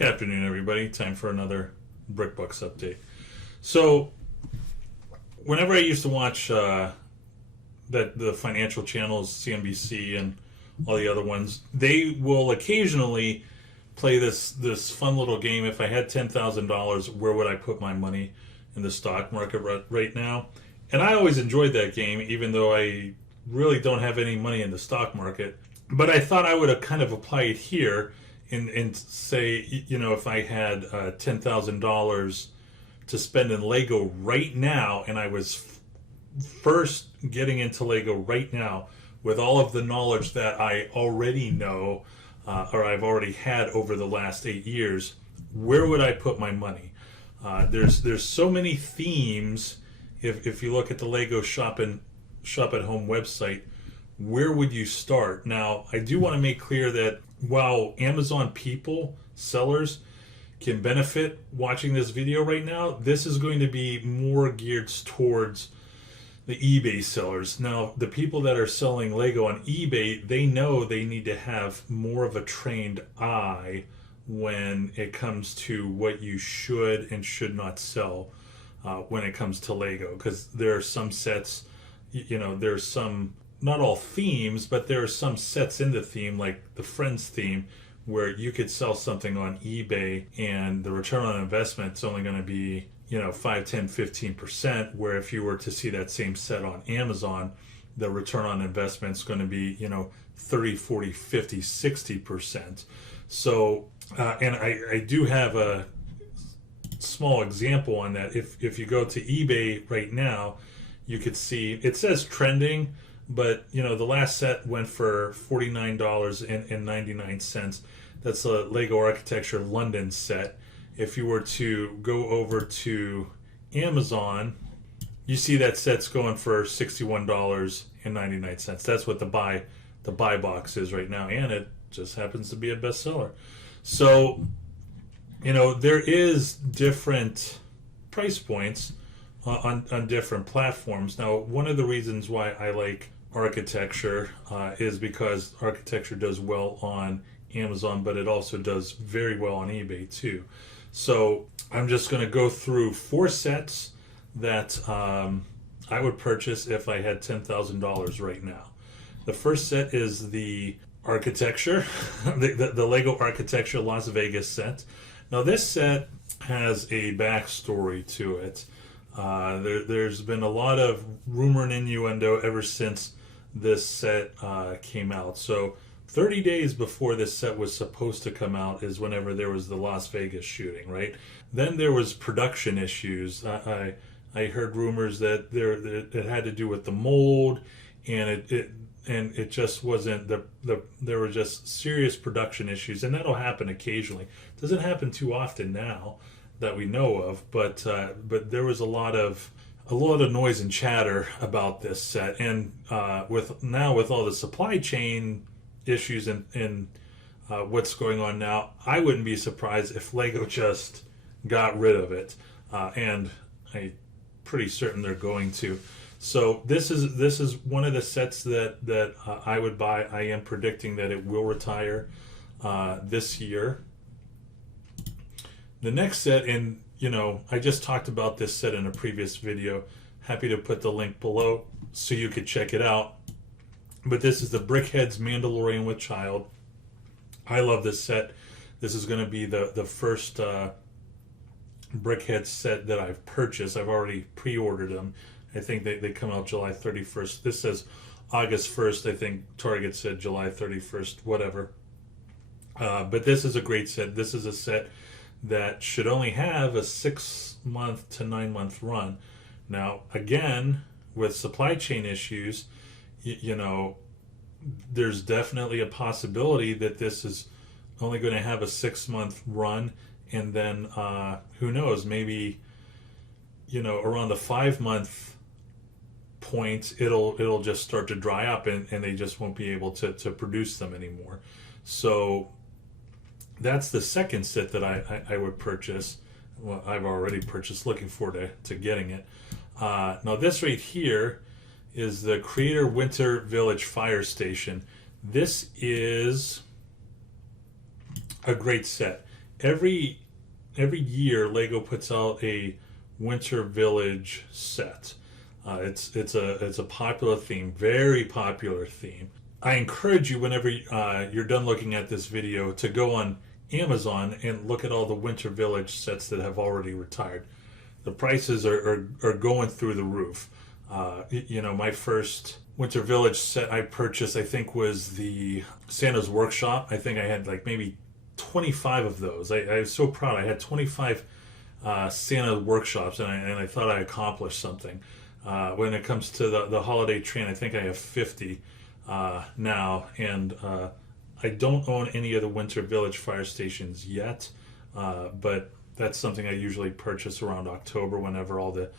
Good afternoon, everybody. Time for another BrickBucks update. So, whenever I used to watch the financial channels, CNBC and all the other ones, they will occasionally play this fun little game. If I had $10,000, where would I put my money in the stock market right now? And I always enjoyed that game, even though I really don't have any money in the stock market. But I thought I would kind of apply it here and say, if I had $10,000 to spend in Lego right now, and I was first getting into Lego right now with all of the knowledge that I already know or I've already had over the last 8 years, where would I put my money? There's so many themes. If you look at the Lego Shop at Home website, where would you start? Now, I do want to make clear that while Amazon people, sellers, can benefit watching this video right now, this is going to be more geared towards the eBay sellers. Now, the people that are selling Lego on eBay, they know they need to have more of a trained eye when it comes to what you should and should not sell when it comes to Lego. Because there are some sets, there's some, not all themes, but there are some sets in the theme, like the Friends theme, where you could sell something on eBay and the return on investment is only going to be 5, 10, 15%, where if you were to see that same set on Amazon, the return on investment is going to be 30, 40, 50, 60%. So and I do have a small example on that. If you go to eBay right now, you could see it says trending, but the last set went for $49.99. That's a Lego Architecture London set. If you were to go over to Amazon, you see that set's going for $61.99. That's what the buy box is right now, and it just happens to be a bestseller. So, there is different price points on different platforms. Now, one of the reasons why I like architecture is because architecture does well on Amazon, but it also does very well on eBay too. So I'm just going to go through 4 sets that I would purchase if I had $10,000 right now. The first set is the architecture, the Lego Architecture Las Vegas set. Now this set has a backstory to it. There's been a lot of rumor and innuendo ever since this set came out. So 30 days before this set was supposed to come out is whenever there was the Las Vegas shooting, right? Then there was production issues. I heard rumors that it had to do with the mold, and it just wasn't there were just serious production issues, and that'll happen occasionally. It doesn't happen too often now that we know of, but there was a lot of noise and chatter about this set, and with all the supply chain issues and what's going on now, I wouldn't be surprised if Lego just got rid of it, and I'm pretty certain they're going to. So this is one of the sets that I would buy. I am predicting that it will retire this year. The next set, and I just talked about this set in a previous video. Happy to put the link below so you could check it out. But this is the Brickhead's Mandalorian with Child. I love this set. This is going to be the first Brickhead set that I've purchased. I've already pre-ordered them. I think they come out July 31st. This says August 1st. I think Target said July 31st, whatever. But this is a great set. This is a set that should only have a 6-month to 9-month run. Now, again, with supply chain issues, there's definitely a possibility that this is only going to have a 6-month run, and then who knows, maybe around the 5-month point it'll just start to dry up, and they just won't be able to produce them anymore. So that's the second set that I would purchase. Well, I've already purchased, looking forward to getting it. Now this right here is the Creator Winter Village Fire Station. This is a great set. every year Lego puts out a Winter Village set. It's a popular theme, very popular theme. I encourage you, whenever you're done looking at this video, to go on Amazon and look at all the Winter Village sets that have already retired. The prices are going through the roof. My first Winter Village set I purchased, I think, was the Santa's Workshop. I think I had like maybe 25 of those. I was so proud. I had 25 Santa workshops, and I thought I accomplished something. When it comes to the holiday train, I think I have 50 now, and I don't own any of the Winter Village fire stations yet, but that's something I usually purchase around October whenever all the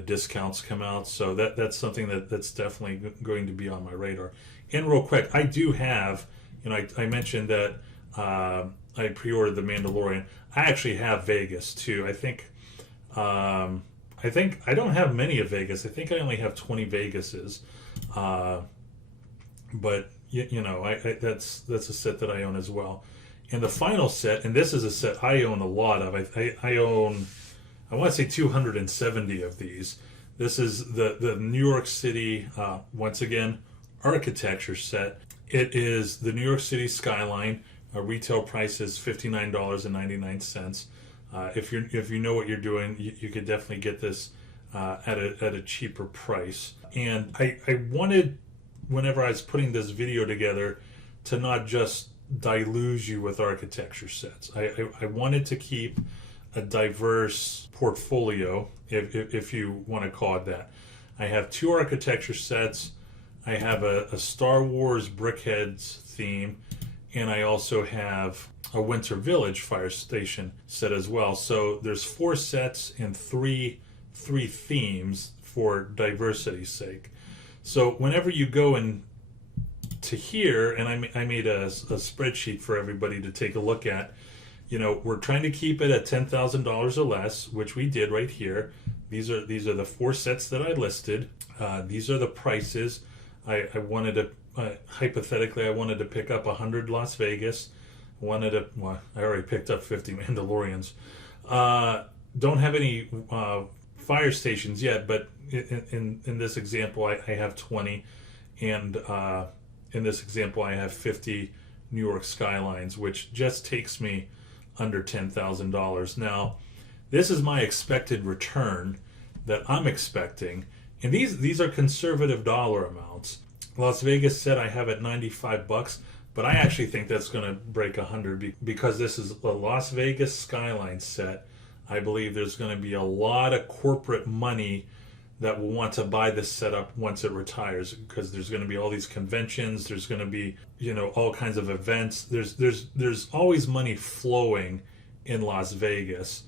discounts come out. So that's something that's definitely going to be on my radar. And real quick, I do have, I mentioned that I pre-ordered The Mandalorian. I actually have Vegas too. I think I don't have many of Vegas. I think I only have 20 Vegases. But that's a set that I own as well. And the final set, and this is a set I own a lot of. I own, I want to say 270 of these. This is the New York City, once again, architecture set. It is the New York City skyline. Retail price is $59.99. If you know what you're doing, you could definitely get this at a cheaper price. And I wanted, whenever I was putting this video together, to not just deluge you with architecture sets. I wanted to keep a diverse portfolio, if you want to call it that. I have 2 architecture sets. I have a Star Wars Brickheads theme, and I also have a Winter Village fire station set as well. So there's 4 sets and three themes for diversity's sake. So whenever you go in to here, and I made a spreadsheet for everybody to take a look at, we're trying to keep it at $10,000 or less, which we did right here. These are the 4 sets that I listed. These are the prices. I wanted to, hypothetically, I wanted to pick up 100 Las Vegas. I already picked up 50 Mandalorians. Don't have any fire stations yet, but in this example, I have 20, and in this example, I have 50 New York Skylines, which just takes me under $10,000. Now, this is my expected return that I'm expecting, and these are conservative dollar amounts. Las Vegas said I have at $95, but I actually think that's going to break 100 because this is a Las Vegas Skyline set. I believe there's going to be a lot of corporate money that will want to buy this setup once it retires, because there's going to be all these conventions, there's going to be all kinds of events. There's always money flowing in Las Vegas,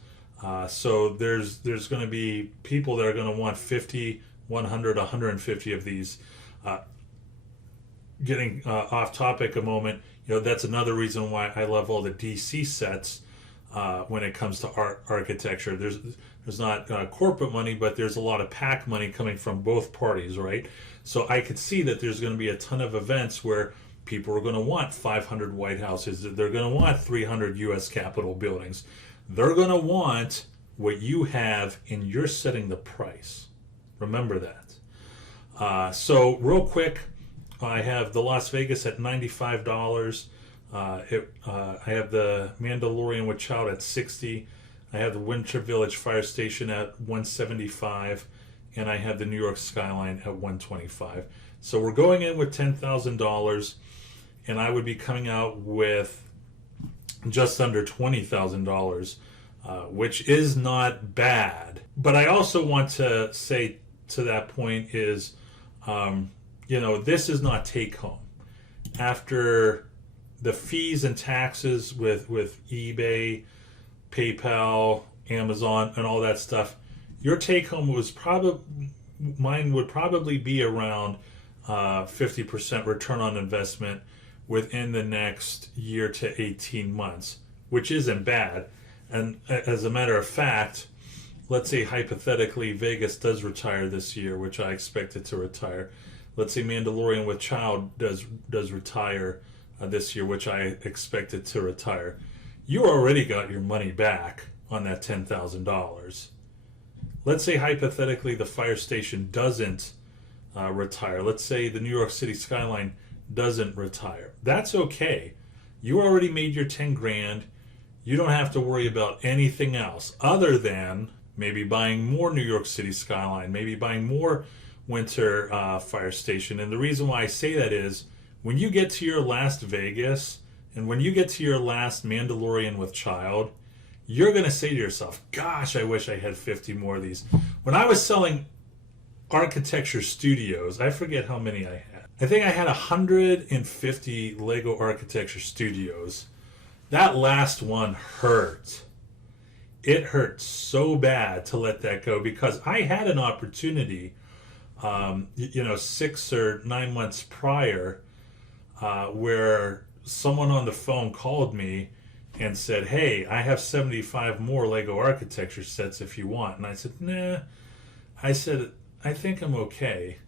so there's going to be people that are going to want 50, 100, 150 of these. Getting off topic a moment, that's another reason why I love all the DC sets. When it comes to architecture, there's not corporate money, but there's a lot of PAC money coming from both parties, right? So I could see that there's going to be a ton of events where people are going to want 500 White Houses. They're going to want 300 U.S. Capitol buildings. They're going to want what you have, and you're setting the price. Remember that. So real quick, I have the Las Vegas at $95. I have the Mandalorian with Child at $60. I have the Winter Village Fire Station at $175, and I have the New York Skyline at $125. So we're going in with $10,000, and I would be coming out with just under $20,000, which is not bad. But I also want to say to that point is, this is not take home. After the fees and taxes with eBay, PayPal, Amazon, and all that stuff, your take home mine would probably be around 50% return on investment within the next year to 18 months, which isn't bad. And as a matter of fact, let's say hypothetically Vegas does retire this year, which I expect it to retire. Let's say Mandalorian with Child does retire this year, which I expect it to retire. you already got your money back on that $10,000. Let's say hypothetically the fire station doesn't retire. Let's say the New York City skyline doesn't retire. That's okay. You already made your 10 grand. You don't have to worry about anything else other than maybe buying more New York City skyline, maybe buying more winter fire station. And the reason why I say that is when you get to your last Vegas and when you get to your last Mandalorian with child, you're going to say to yourself, gosh, I wish I had 50 more of these. When I was selling architecture studios, I forget how many I had. I think I had 150 Lego architecture studios. That last one hurt. It hurt so bad to let that go because I had an opportunity, 6 or 9 months prior, where someone on the phone called me and said, hey, I have 75 more Lego architecture sets if you want. And I said, nah. I said, I think I'm okay.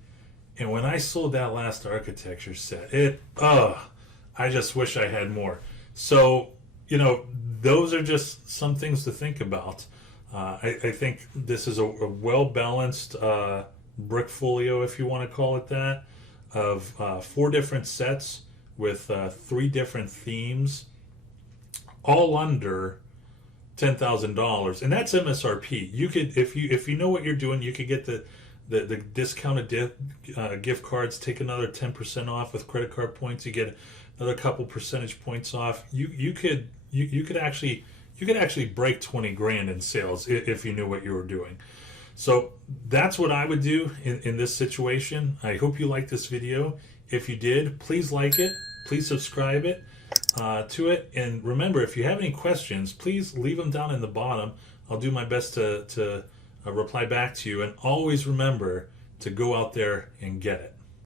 And when I sold that last architecture set, I just wish I had more. So, those are just some things to think about. I think this is a well-balanced brick folio, if you want to call it that, of 4 different sets with 3 different themes, all under $10,000, and that's MSRP. You could, if you know what you're doing, you could get the discounted gift cards, take another 10% off with credit card points. You get another couple percentage points off. You could actually break 20 grand in sales if you knew what you were doing. So that's what I would do in this situation. I hope you liked this video. If you did, please like it. Please subscribe to it. And remember, if you have any questions, please leave them down in the bottom. I'll do my best to reply back to you. And always remember to go out there and get it.